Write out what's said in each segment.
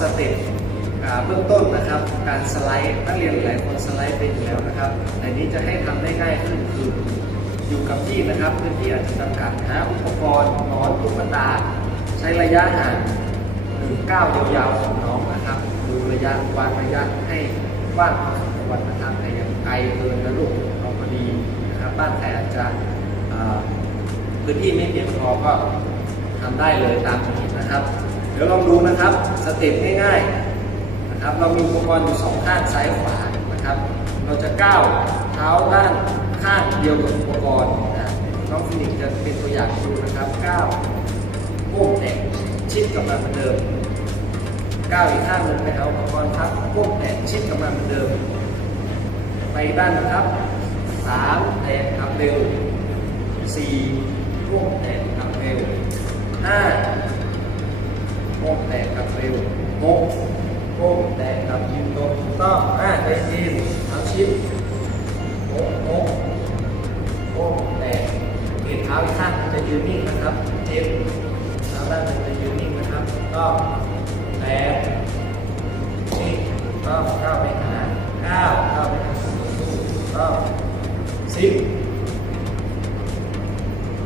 สเต็ปเบื้องต้นนะครับ การสไลด์นักเรียนหลายคนสไลด์เป็นอยู่แล้วนะครับแต่นี้จะให้ทำได้ง่ายขึ้นคืออยู่กับที่นะครับพื้นที่อาจจะจำกัดหาอุปกรณ์นอนตุ๊กตา ใช้ระยะห่างหรือก้าวยาวๆของน้องนะครับ ดูระยะวางระยะให้ว้างพอสมควรนะครับแต่อยังไกลเกินนะลูกเราพอดีนะครับบ้านใครอาจจะพื้นที่ไม่เพียงพอก็ทำได้เลยตามนี้นะครับ ดี๋ยวลองดูนะครับสเต็ปง่ายๆนะครับเรามีอุปกรณ์อยู่สองข้างซ้ายขวานะครับ เราจะก้าวเท้าด้านข้างเดียวกับอุปกรณ์นะน้องฟินิกซ์จะเป็นตัวอย่างดูนะครับก้าวโค้งแตะชิดกับมันเหมือนเดิมก้าวอีกข้างหนึ่งไปเอาอุปกรณ์ครับโค้งแตะชิดกับมันเหมือนเดิม ไปด้านนะครับสามแตะกลับเร็ว สิบ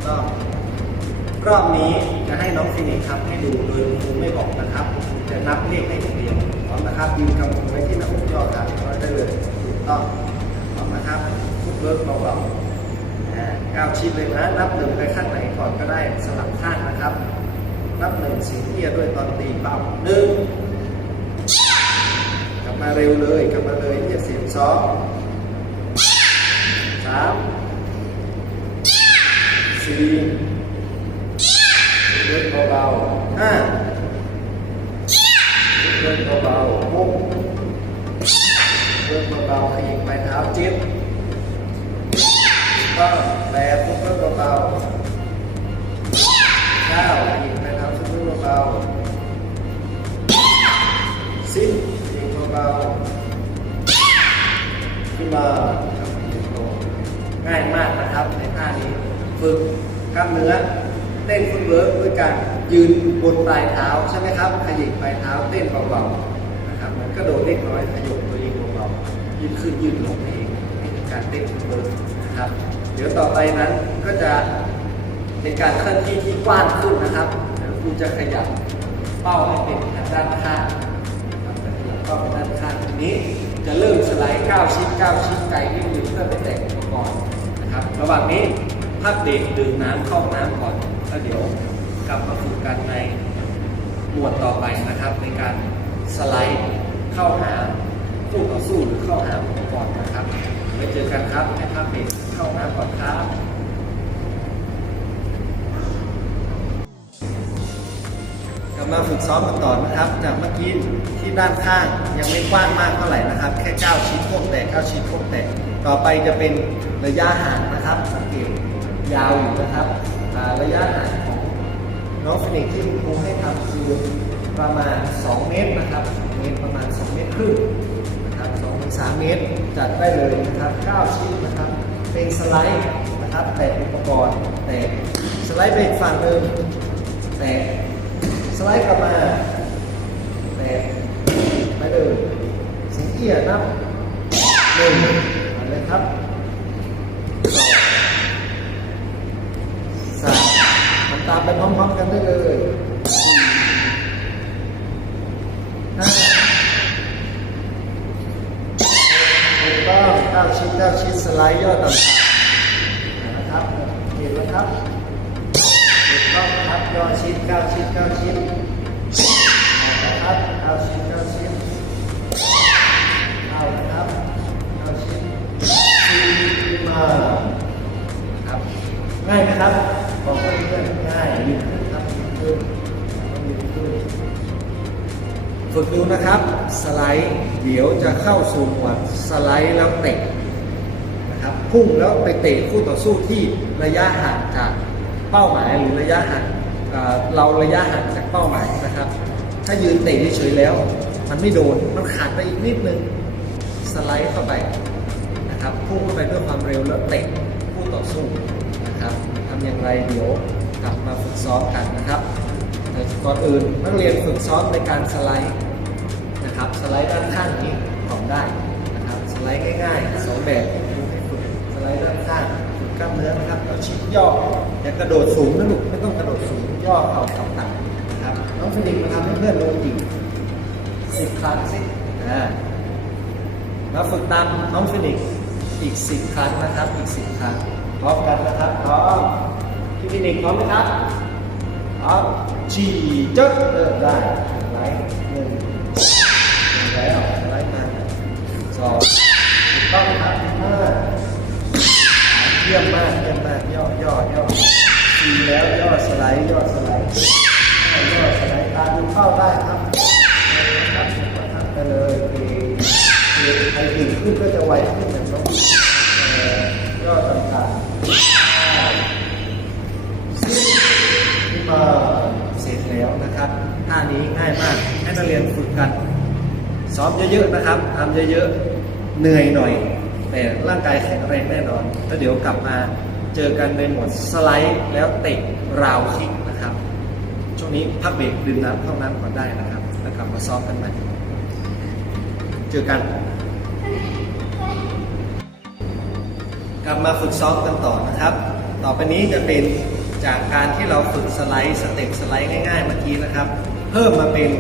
ก็รอบนี้จะให้น้องฟินิกครับให้ดูโดยครูไม่บอกนะครับ จะนับเลขให้อย่างเดียวพร้อมนะครับยืนกำมือไว้ที่หน้าอกย่อขาไว้ได้เลยถูกต้องพร้อมนะครับฟุตเวิร์กเบาๆก้าวชิดเลยนะนับหนึ่งไปข้างไหนก่อนก็ได้สลับข้างนะครับ นับหนึ่งสีเทียด้วยตอนตีเป่าหนึ่งกลับมาเร็วเลยกลับมาเลยที่จะเสียงสองามสี่เดินเบาๆห้าเดินเบาๆหกเดินเบาๆขยิบปลายเท้าเจ็ดก็แปดทุกเดินเบาๆเก้าขยิบปลายเท้าทุกเดินเบาๆสิบยิงเบาๆขึ้นมาครับยืนตรง ง่ายมากนะครับในท่านี้ฝึกกล้ามเนื้อเต้นฟุตเวิร์กด้วยการยืนบนปลายเท้าใช่ไหมครับขยิบปลายเท้าเต้นเบาๆนะครับมันก็โดดเล็กน้อยขยบตัวเองเบาๆยืนขึ้นยืนลงเองนี่คือการเต้นฟุตเวิร์กนะครับ เดี๋ยวต่อไปนั้นก็จะเป็นการเคลื่อนที่ที่กว้างขึ้นนะครับเดี๋ยวครูจะขยับเป้าให้เป็นทางด้านข้างครับแล้วก็ไปด้านข้างตรงนี้จะเริ่มสไลด์9ชิ้น9ชิ้นไกลนิดนึงเพื่อไปแตะอุปกรณ์ นะครับ ระหว่างนี้พักเบรกดื่มน้ำเข้าน้ำก่อนแล้วเดี๋ยวกลับมาฝึกกันในหมวดต่อไปนะครับ ในการสไลด์เข้าหาคู่ต่อสู้หรือเข้าหาอุปกรณ์นะครับไว้เจอกันครับให้พักเบรกเข้าน้ำก่อนครับกลับมาฝึกซ้อมกันต่อนะครับ จากเมื่อกี้ที่ด้านข้างยังไม่กว้างมากเท่าไหร่นะครับ แค่ 9 ชิ้นโค้งแตก9ชิ้นโค้งแตกต่อไปจะเป็น ระยะห่างนะครับ สังเกตยาวอยู่นะครับระยะห่างของน้องฟินิกที่คุณครูให้ทำคือประมาณ 2 เมตรนะครับเมตรประมาณ 2 เมตรครึ่งนะครับ2ถึง3เมตรจัดได้เลยนะครับ 9 ชิ้นนะครับ เป็นสไลด์นะครับแตะอุปกรณ์แตะสไลด์ไปฝั่งหนึ่งแตะสไลด์กลับมาแตะไปเลยเสียงเอียนับหนึ่งเลยครับสองสามทำตามไป พร้อมๆกันได้เลยสี่ห้าถูกต้องเก้าชิ้นเก้าชิ้นสไลด์ย่อต่ำๆนะครับเห็นแล้วครับถูกต้องครับย่อชิ้นเก้าชิ้นเก้าชิ้นนะครับเก้าชิ้นเก้าชิ้นเอาละครับเก้าชิ้นสี่ขึ้นมาครับง่ายไหมครับบอกเพื่อนๆง่ายยืน ฝึกดูนะครับ สไลด์ เดี๋ยวจะเข้าสู่หมวดสไลด์แล้วเตะนะครับพุ่งแล้วไปเตะคู่ต่อสู้ที่ระยะห่างจากเป้าหมายหรือระยะห่างเเราระยะห่างจากเป้าหมายนะครับ ถ้ายืนเตะเฉยๆแล้ว มันไม่โดน มันขาดไปอีกนิดนึง สไลด์เข้าไปนะครับ พุ่งเข้าไปด้วยความเร็วแล้วเตะคู่ต่อสู้นะครับทำอย่างไรเดี๋ยวกลับมาฝึกซ้อมกันนะครับแต่ก่อนอื่นนักเรียนฝึกซ้อมในการสไลด์ นะครับสไลด์ด้านข้างนี้ทำได้นะครับสไลด์ง่ายๆสองแบบดูให้ฝึกสไลด์ด้านข้างฝึกกล้ามเนื้อนะครับแล้วชิดย่ออย่ากระโดดสูงนะลูกไม่ต้องกระโดดสูงย่อเข่าต่ำๆนะครับน้องฟิลิปมาทำให้เพื่อนลงอีกสิบครั้งสิอ่าแล้วฝึกตามน้องฟินิกอีกสิบครั้งนะครับอีกสิบครั้งพร้อมกันนะครับพร้อมพี่ฟินิกพร้อมไหมครับพร้อมจีเจ๊กเริ่มได้ไลท์หนึ่ง สองถูกต้องครับห้าเยี่ยมมากเยี่ยมมากย่อย่อย่อสี่แล้วย่อสไลด์ย่อสไลด์ย่อสไลด์ตามดูเข้าได้ครับครับไปเลยโอเคคือใครตื่นขึ้นก็จะไวขึ้นอย่างน้องเอ่อยอดต่างๆซิขึ้นมาเสร็จแล้วนะครับท่านี้ง่ายมากให้นักเรียนฝึกกันซ้อมเยอะๆนะครับทำเยอะๆ เหนื่อยหน่อย แต่ร่างกายแข็งแรงแน่นอนแล้วเดี๋ยวกลับมาเจอกันในหมดสไลด์แล้วเตะราวคิกนะครับ ช่วงนี้พักเบรกดื่มน้ำเข้าน้ำก่อนได้นะครับ แล้วกลับมาซ้อมกันใหม่เจอกัน กลับมาฝึกซ้อมกันต่อนะครับ ต่อไปนี้จะเป็นจากการที่เราฝึกสไลด์สเต็ปสไลด์ง่ายๆเมื่อกี้นะครับ เพิ่มมาเป็น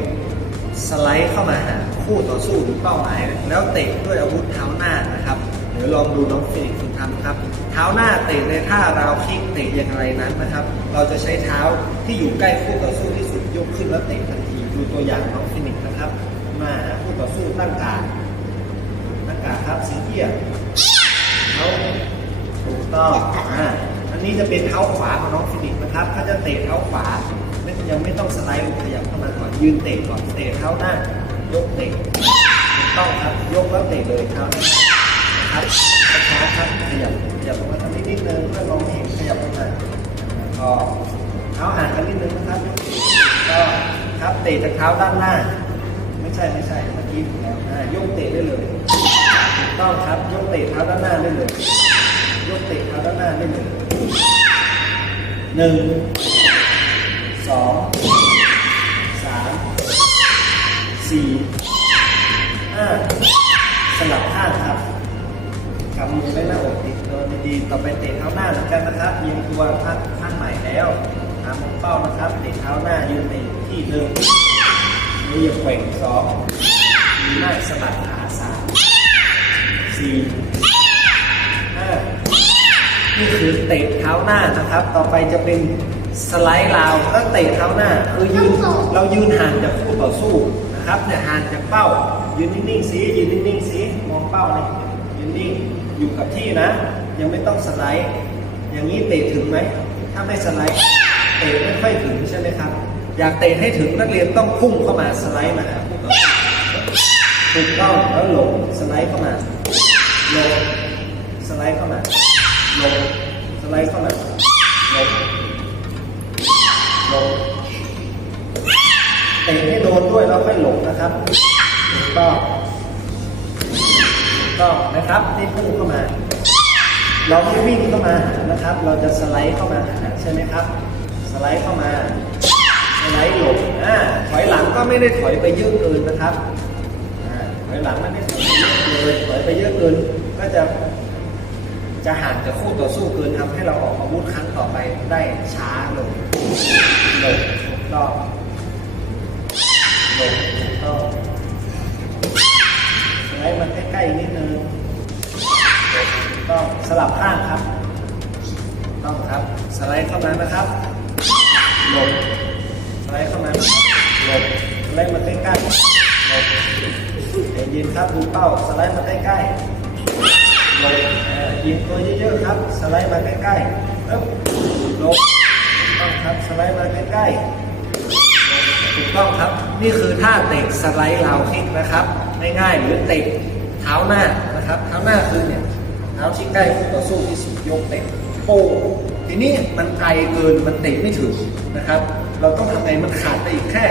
สไลด์เข้ามาหา คู่ต่อสู้หรือเป้าหมาย แล้วเตะด้วยอาวุธเท้าหน้านะครับเดี๋ยวลองดูน้องฟิลิปฝึกทำครับ เท้าหน้าเตะในท่าราวคิกเตะอย่างไรนั้นนะครับ เราจะใช้เท้าที่อยู่ใกล้คู่ต่อสู้ที่สุดยกขึ้นแล้วเตะทันทีดูตัวอย่างน้องฟิลิปนะครับ มาคู่ต่อสู้ตั้งการตั้งการครับสีเกียร์เขาถูกต้องอ่าอันนี้จะเป็นเท้าขวาของน้องฟิลิปนะครับถ้าจะเตะเท้าขวาไม่ยังไม่ต้องสไลด์ขยับเข้ามาก่อนยืนเตะก่อนเตะเท้าหน้า ยกเตะถูกต้องครับ ยกแล้วเตะเลยเท้าหน้านะครับช้าครับขยับขยับออกมาทานิดนึงเพื่อมองเห็นขยับออกมาก็เท้าห่างกันนิดนึงนะครับ ก็ครับเตะจากเท้าด้านหน้า ไม่ใช่ไม่ใช่เมื่อกี้ถูกแล้วยกเตะได้เลยถูกต้องครับยกเตะเท้าด้านหน้าได้เลยยกเตะเท้าด้านหน้าได้เลยหนึ่งสอง สี่ห้าสลับข้างครับกำมือไว้หน้าอกติดตัวดีๆต่อไปเตะเท้าหน้าเหมือนกันนะครับยืนตัวข้างข้างใหม่แล้วหามุมเป้านะครับเตะเท้าหน้ายืนเตะที่เดิมมืออย่าแกว่งสองมีหน้าสะบัดขาสามสี่ห้านี่คือเตะเท้าหน้านะครับ ต่อไปจะเป็นสไลด์ราวก็เตะเท้าหน้า คือยืนเรายืนห่างจากคู่ต่อสู้ ครับเนี่ยห่างจากเป้า ยืนนิ่งๆสิยืนนิ่งๆสิมองเป้าเลยยืนนิ่งอยู่กับที่นะ ยังไม่ต้องสไลด์ อย่างนี้เตะถึงไหมถ้าไม่สไลด์เตะไม่ค่อยถึงใช่ไหมครับ อยากเตะให้ถึงนักเรียนต้องพุ่งเข้ามาสไลด์มาหาคู่ต่อสู้ถูกต้องแล้วหลงสไลด์เข้ามาลงสไลด์เข้ามาลงสไลด์เข้ามาลงลง เตะให้โดนด้วยแล้วค่หลงนะครับถูกต้องถูกต้องนะครับที่พุ่งเข้ามา เราไม่วิ่งเข้ามานะครับ เราจะสไลด์เข้ามาใช่ไหมครับ สไลด์เข้ามา สไลด์หลงอ่าถอยหลังก็ไม่ได้ถอยไปเยอะเกินนะครับอ่าถอยหลังไม่ได้ถอยไปเยอะเลยถอยไปเยอะเกินก็จะจะห่างจากคู่ต่อสู้เกินทำให้เราออกอาวุธครั้งต่อไปได้ช้าลงลงถูกต้อง ลงถูกต้องสไลด์มันใกล้ๆนิดนึงถูกต้องสลับข้างครับ ต้องครับ สไลด์เข้ามานะครับลงสไลด์เข้ามาลงสไลด์มาใกล้ๆลงเดี๋ยวยืนครับดูเป้า สไลด์มาใกล้ๆลงเยืนตัวเยอะๆครับ สไลด์มาใกล้ๆแล้วลงต้องครับ สไลด์มาใกล้ๆ ถูกต้องครับ นี่คือท่าเตะสไลด์ราวคิกนะครับง่ายๆหรือเตะเท้าหน้านะครับ เท้าหน้าคือเนี่ยเท้าที่ใกล้คู่ต่อสู้ที่สุดยกเตะโป้ทีนี้มันไกลเกินมันเตะไม่ถึงนะครับ เราต้องทำไงมันขาดไปอีกแค่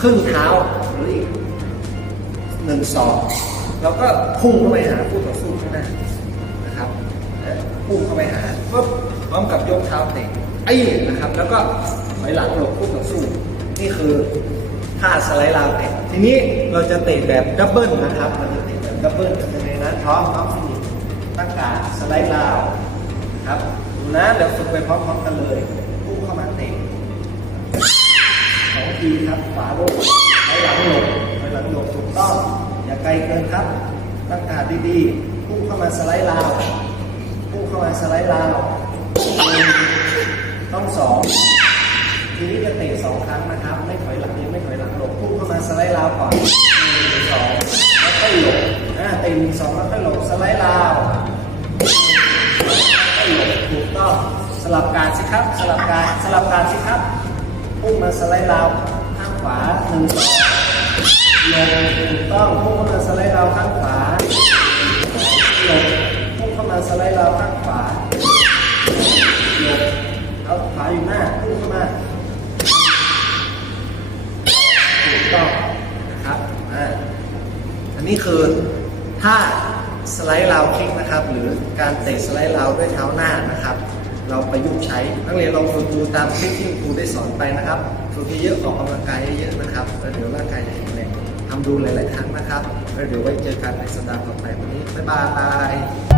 ครึ่งเท้าหรืออีกหนึ่งสองเราก็พุ่งเข้าไปหาคู่ต่อสู้ข้างหน้านะครับเอ่อพุ่งเข้าไปหาปุ๊บพร้อมกับยกเท้าเตะไอ้นะครับ แล้วก็ถอยหลังหลบคู่ต่อสู้ นี่คือท่าสไลด์ราวเตะทีนี้เราจะเตะแบบดับเบิลนะครับเราจะเตะแบบดับเบิลเป็นยังไงนะท้องน้องฟินิชตั้งการสไลด์ราวครับดูนะเดี๋ยวฝึกไปพร้อมๆกันเลยพุ่งเข้ามาเตะสองทีครับขวาลงไปหลังหลบไปหลังหลบถูกต้องอย่าไกลเกินครับ ตั้งการดีๆพุ่งเข้ามาสไลด์ราวพุ่งเข้ามาสไลด์ราวต้องสอง ทีนี้จะเตะสองครั้งนะครับ ไม่ถอยหลังยังไม่ถอยหลังหลบพุ่งเข้ามาสไลด์ลาวก่อนหนึ่งสองแล้วค่อยหลบอ่าเตะหนึ่งสองแล้วค่อยหลบสไลด์ลาวค่อยหลบถูกต้องสลับการสิครับ สลับการสลับการสิครับพุ่งมาสไลด์ลาวข้างขวาหนึ่งสองหลบถูกต้องพุ่งเข้ามาสไลด์ลาวข้างขวาหลบพุ่งเข้ามาสไลด์ลาวข้างขวาหลบเอาขาอยู่หน้าพุ่งเข้ามา นี่คือถ้าสไลด์ราวคิกนะครับ หรือการเตะสไลด์ราวด้วยเท้าหน้านะครับ เราประยุกต์ใช้นักเรียนลองฝึกดูตามคลิปที่ครูได้สอนไปนะครับฝึกเยอะออกกำลังกายเยอะๆนะครับแล้วเดี๋ยวร่างกายจะแข็งแรงทำดูหลาย ๆ ครั้งนะครับแล้วเดี๋ยวไว้เจอกันในสัปดาห์ต่อไปวันนี้บ๊ายบาย